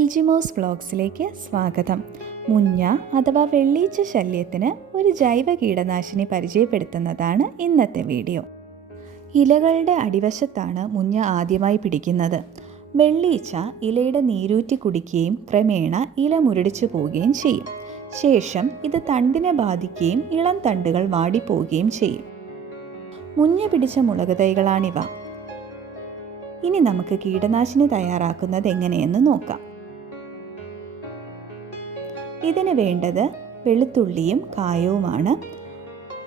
എൽജിമോസ് വ്ലോഗ്സിലേക്ക് സ്വാഗതം. മുഞ്ഞ അഥവാ വെള്ളീച്ച ശല്യത്തിന് ഒരു ജൈവ കീടനാശിനി പരിചയപ്പെടുത്തുന്നതാണ് ഇന്നത്തെ വീഡിയോ. ഇലകളുടെ അടിവശത്താണ് മുഞ്ഞ ആദ്യമായി പിടിക്കുന്നത്. വെള്ളീച്ച ഇലയുടെ നീരൂറ്റി കുടിക്കുകയും ക്രമേണ ഇല മുരടിച്ചു പോവുകയും ചെയ്യും. ശേഷം ഇത് തണ്ടിനെ ബാധിക്കുകയും ഇളം തണ്ടുകൾ വാടിപ്പോവുകയും ചെയ്യും. മുഞ്ഞ പിടിച്ച മുളക് തൈകളാണിവ. ഇനി നമുക്ക് കീടനാശിനി തയ്യാറാക്കുന്നത് എങ്ങനെയെന്ന് നോക്കാം. ഇതിന് വേണ്ടത് വെളുത്തുള്ളിയും കായവുമാണ്.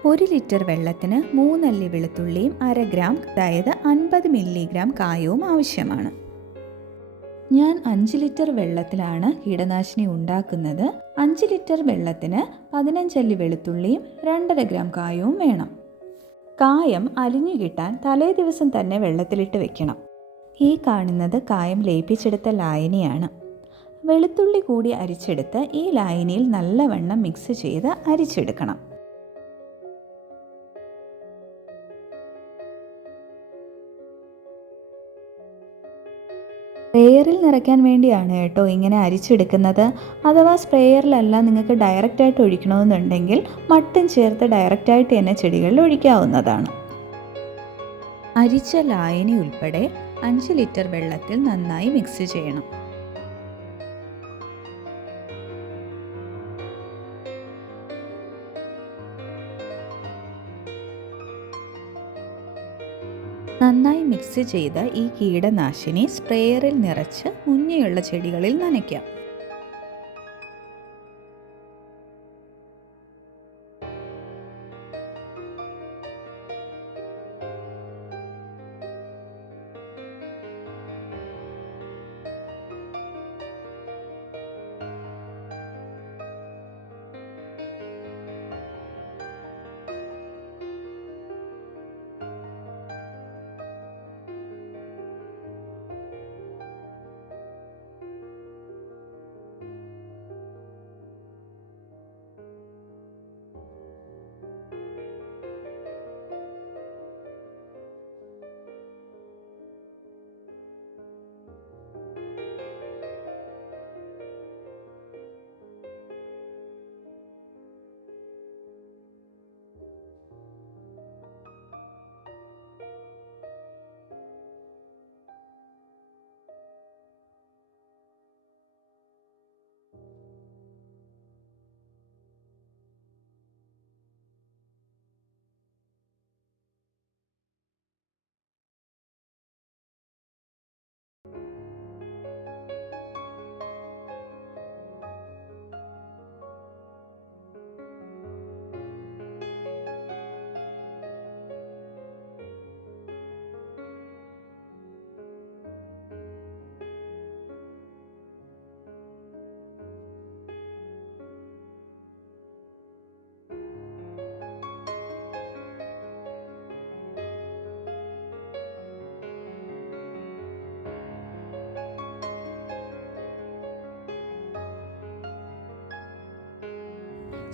1 ലിറ്റർ വെള്ളത്തിന് 3 അല്ലി വെളുത്തുള്ളിയും 1/2 ഗ്രാം, അതായത് 50 മില്ലിഗ്രാം കായവും ആവശ്യമാണ്. ഞാൻ 5 ലിറ്റർ വെള്ളത്തിലാണ് കീടനാശിനി ഉണ്ടാക്കുന്നത്. 5 ലിറ്റർ വെള്ളത്തിന് 15 അല്ലി വെളുത്തുള്ളിയും 2.5 ഗ്രാം കായവും വേണം. കായം അലിഞ്ഞു കിട്ടാൻ തലേ ദിവസം തന്നെ വെള്ളത്തിലിട്ട് വെക്കണം. ഈ കാണുന്നത് കായം ലയിപ്പിച്ചെടുത്ത ലായനിയാണ്. വെളുത്തുള്ളി കൂടി അരിച്ചെടുത്ത് ഈ ലായനിയിൽ നല്ലവണ്ണം മിക്സ് ചെയ്ത് അരിച്ചെടുക്കണം. സ്പ്രേയറിൽ നിറയ്ക്കാൻ വേണ്ടിയാണ് കേട്ടോ ഇങ്ങനെ അരിച്ചെടുക്കുന്നത്. അഥവാ സ്പ്രേയറിലല്ല, നിങ്ങൾക്ക് ഡയറക്റ്റായിട്ട് ഒഴിക്കണമെന്നുണ്ടെങ്കിൽ മട്ടും ചേർത്ത് ഡയറക്റ്റായിട്ട് തന്നെ ചെടികളിൽ ഒഴിക്കാവുന്നതാണ്. അരിച്ച ലായനി ഉൾപ്പെടെ 5 ലിറ്റർ വെള്ളത്തിൽ നന്നായി മിക്സ് ചെയ്യണം. നന്നായി മിക്സ് ചെയ്ത ഈ കീടനാശിനി സ്പ്രേയറിൽ നിറച്ച് മുഞ്ഞയുള്ള ചെടികളിൽ നനയ്ക്കാം.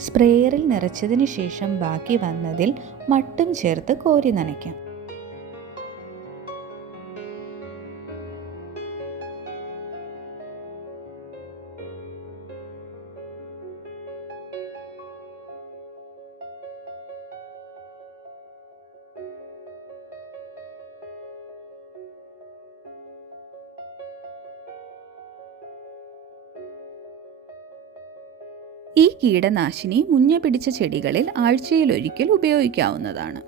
സ്പ്രേയറിൽ നിറച്ചതിന് ശേഷം ബാക്കി വന്നതിൽ മട്ടും ചേർത്ത് കോരി നനയ്ക്കാം. ഈ കീടനാശിനി മുഞ്ഞ പിടിച്ച ചെടികളിൽ ആഴ്ചയിലൊരിക്കൽ ഉപയോഗിക്കാവുന്നതാണ്.